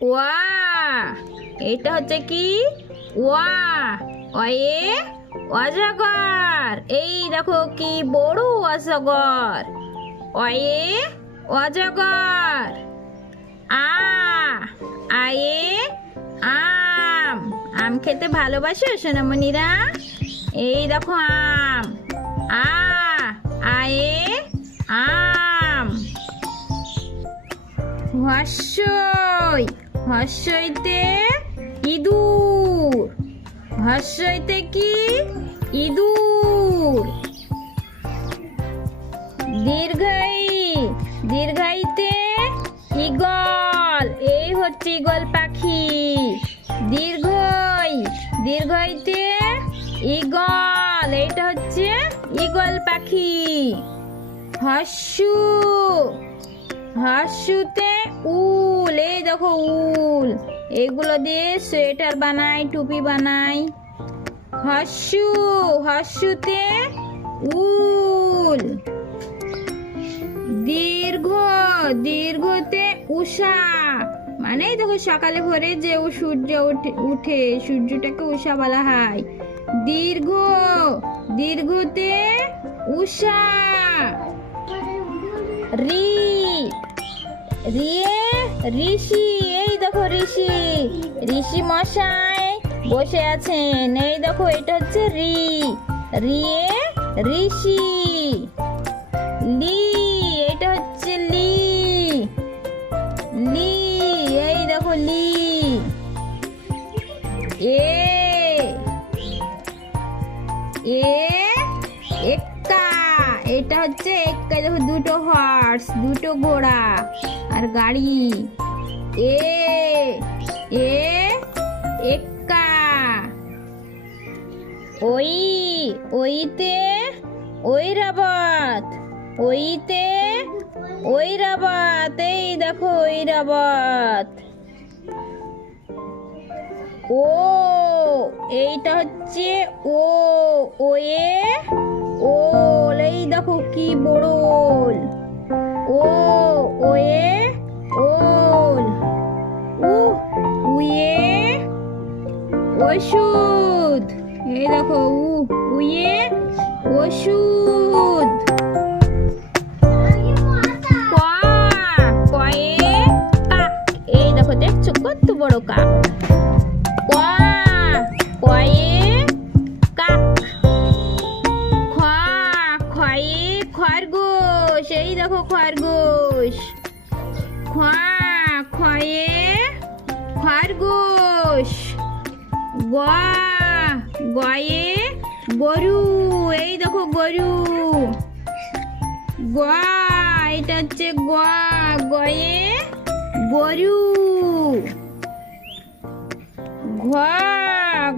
ওয়া। এটা হচ্ছে কি? ওয়া। অয়ে অজগর। এই দেখো কি বড় অজগর। অয়ে অজগর। আ। আয়ে আম। আম খেতে ভালোবাসো সোনামণিরা? এই দেখো আম। আ। আয়ে আম। হর্ষই। হর্ষইতে ইঁদুর। হর্ষইতে কি? ইঁদুর। দীর্ঘই। দীর্ঘইতে ঈগল। এই হচ্ছে ঈগল পাখি। দীর্ঘই। দীর্ঘইতে ঈগল। এইটা হচ্ছে ঈগল পাখি। হর্ষু। হর্ষুতে উল। এই দেখো উল। এগুলো দিয়ে সোয়েটার বানাই, টুপি বানাই। হর্ষু। হর্ষুতে উল। দীর্ঘ। দীর্ঘতে উষা। মানে দেখো সকালে ভোরে যে সূর্য উঠে, সূর্যটাকে উষা বলা হয়। দীর্ঘ। দীর্ঘতে উষা। রি। রিয়ে ঋষি। এই দেখো ঋষি। ঋষি মশাই বসে আছেন। এই দেখো এটা হচ্ছে রি। রিয়ে ঋষি। লি। এটা হচ্ছে লি। লি। এই দেখো লি। এ। এ এক্কা। এটা হচ্ছে এক্কা। দেখো দুটো হর্স, দুটো ঘোড়া আর গাড়ি। এ। এ এক্কা। ওই। ওইতে ঐরাবত। ওইতে ঐরাবত। এই দেখো ঐরাবত। ও। এইটা হচ্ছে ও। ওয়ে ওল। এই দেখো কি বড় ওল। ও। ওয়ে ওল। উ। উয়ে ওষুধ। এই দেখো উয়ে ওষুধ। ক। কয়ে কাক। এই দেখো দেখছো কত বড় কাক। ক। কয়ে কাক। খ। খয়ে খরগোশ। এই দেখো খরগোশ। খ। খয়ে খরগোশ। গ। গয়ে গরু। এই দেখো গরু। গ। এটা হচ্ছে গ। গয়ে গরু। ঘ।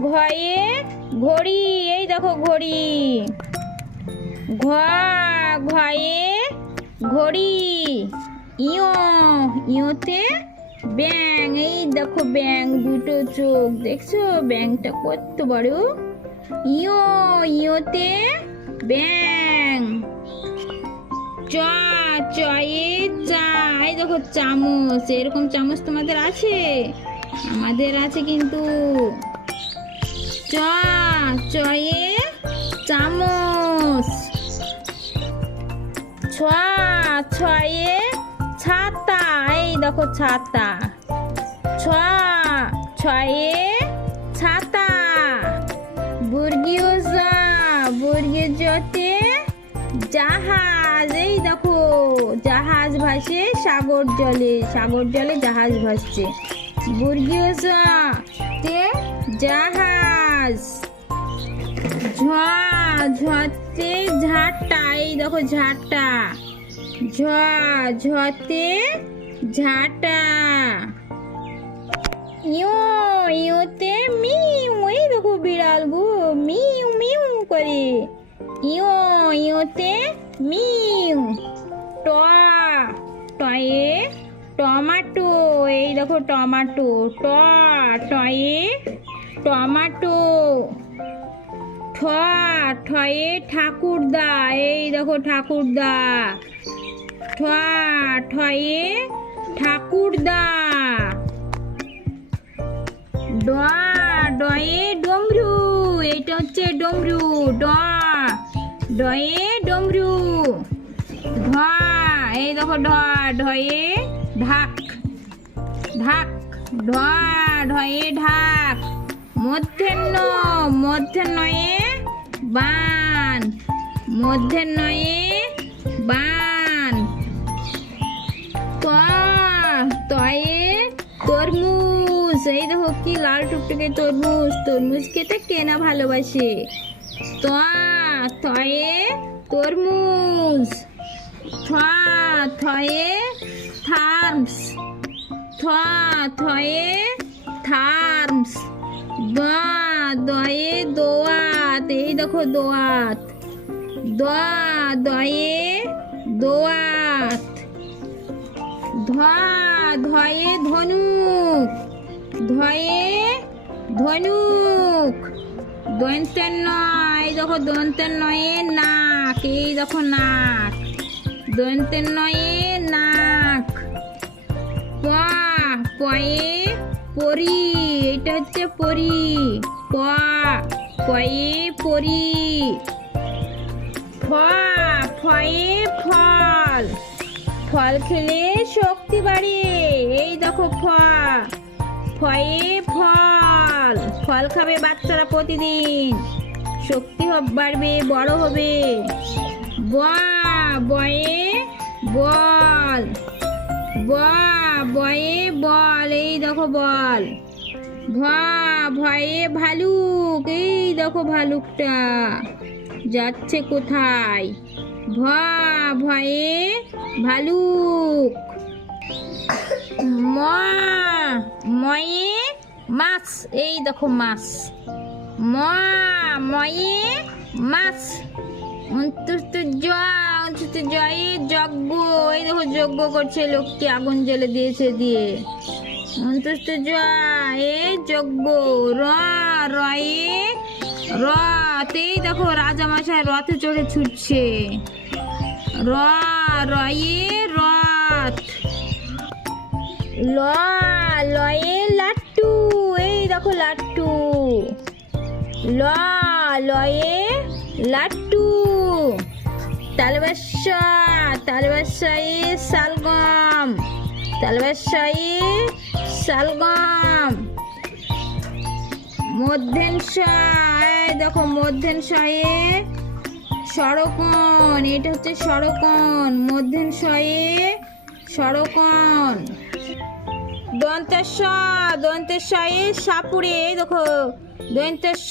ঘয়ে ঘড়ি। এই দেখো ঘড়ি। ঘ। ঘয়ে ঘড়ি। ইয়। ইয়তে ব্যাং। এই দেখো ব্যাং, দুটো চোখ। দেখছো ব্যাংটা কত বড়? ইয়। ইয়তে ব্যাং। চ। চয়ে চা। এই দেখো চামচ। এরকম চামচ তোমাদের আছে? আমাদের আছে কিন্তু। চ। চয়ে চামচ। ছ। ছয়ে ছাতা। এই দেখো ছাতা। ছ। ছয়ে ছাতা। বর্গীয় জ। বর্গীয় জতে জাহাজ। এই দেখো জাহাজ ভাসে সাগর জলে। সাগর জলে জাহাজ ভাসছে। বর্গীয় জ তে জাহাজ। ঝ। ঝতে ঝাঁটা। এই দেখো ঝাঁটা। ঝ। ঝতে ঝাঁটা। ইয়ো। ইয়োতে মিউ। এই দেখো বিড়াল গো মিউ মিউ করে। ইয়ো। ইয়োতে মিউ। ট। টয়ে টমাটো। এই দেখো টমাটো। ট। টয়ে টমাটো। ঠ। ঠয়ে ঠাকুরদা। এই দেখো ঠাকুরদা। ঠ। ঠয়ে ঠাকুরদা। ড, ডয়ে ডমরু, এটা হচ্ছে ডমরু। ড, ডয়ে ডমরু। ঢ, এই দেখো ঢ, ঢয়ে ঢাক, ঢাক। ঢ, ঢয়ে ঢাক। মধ্যাহ্ন, মধ্যাহ্নয়ে বান, মধ্যাহ্নয়ে বান। ত, তয়ে তরমুজ, এই দেখো কি লাল টুকটুকে তরমুজ। তরমুজ খেতে কে না ভালোবাসে। ত, থয়ে তরমুজ। থ, থয়ে থার্মস, থ, থয়ে থার্মস। দ, দয়ে দোয়াত, এই দেখো দোয়াত। দ, দয়ে দোয়াত। ধ, ধয়ে ধনুক, ধয়ে ধনুক। দন্তের নয়, এই দেখো দন্তের নয়ে নাক, এই দেখো নাক। দন্তের নয়ে নাক। প, পয়ে পরি, এটা হচ্ছে পরি। প, পয়ে পরি। ফ, ফয়ে ফল, ফল খেলে শক্তি বাড়ে, এই দেখো ফ, ফয়ে ফল। ফল খাবে বাচ্চারা প্রতিদিন, শক্তি বাড়বে, বড় হবে। ব, বয়ে বল, ব, বয়ে বল, এই দেখো বল। ভ, ভয়ে ভালুক, এই দেখো ভালুকটা যাচ্ছে কোথায়। ভ, ভয়ে ভালুক। ম, ময়ে মাছ, এই দেখো মাছ। ম, ময়ে মাছ। জয়ে যজ্ঞ, এই দেখো যজ্ঞ করছে লোকটি, আগুন জ্বেলে দিয়েছে দিয়ে। জয়ে যজ্ঞ। র, রয়ে রথ, এই দেখো রাজামশাই রথে চড়ে ছুটছে। র, রয়ে রথ। ল, লয়ে লাট্টু, এই দেখো লাট্টু। ল, লয়ে লাট্টু। তালবেশা, তালবেশায়ে শালগম, তালবেশায়ে শালগম। মধ্যাহ্ন, এই দেখো মধ্যাহ্নয়ে সরকন, এটা হচ্ছে সরকন। মধ্যাহ্নয়ে সরকন। দন্তেশ, দন্তেশয়ে সাপুড়ে, এই দেখো দন্তেশ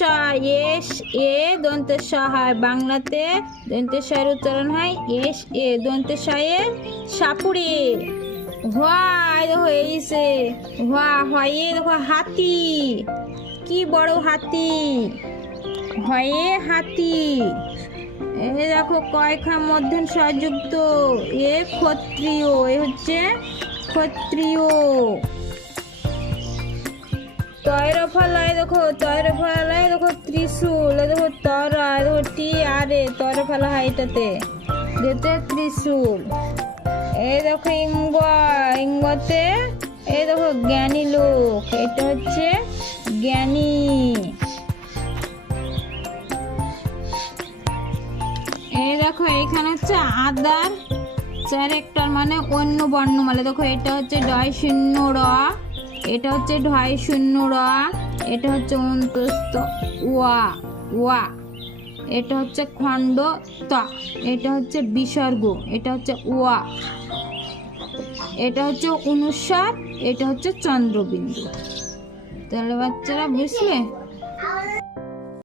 এস এ দন্তেশ হয় বাংলাতে, দন্তেশের উচ্চারণ হয় এস এ। দন্তেশয়ে সাপুড়ে। হওয়া, এই দেখো এইসে হওয়া, হয়ে দেখো হাতি, কি বড় হাতি। হয়ে হাতি। এই দেখো কয়খান মধ্যাহ্ন যুক্ত, এ ক্ষত্রিয়, এ হচ্ছে ক্ষত্রিয়। তৈর ফলায় দেখো, তৈর ফলায় দেখো ত্রিশূল, দেখো তরা, দেখো টি আরে তৈর ফলা হয় এটাতে, যেতে ত্রিশূল। এই দেখো ইঙ্গ, ইঙ্গতে এই দেখো জ্ঞানী লোক, এটা হচ্ছে জ্ঞানী। এই দেখো এখানে হচ্ছে আদার ক্যারেক্টার মানে অন্য বর্ণমালা, দেখো এটা হচ্ছে ডয় শূন্য র, এটা হচ্ছে ঢয় শূন্য র, এটা হচ্ছে অন্তস্থ ওয়া ওয়া, এটা হচ্ছে খণ্ড ত, এটা হচ্ছে বিসর্গ, এটা হচ্ছে ওয়া, এটা হচ্ছে অনুস্বার, এটা হচ্ছে চন্দ্রবিন্দু। তাহলে বাচ্চারা বুঝলে?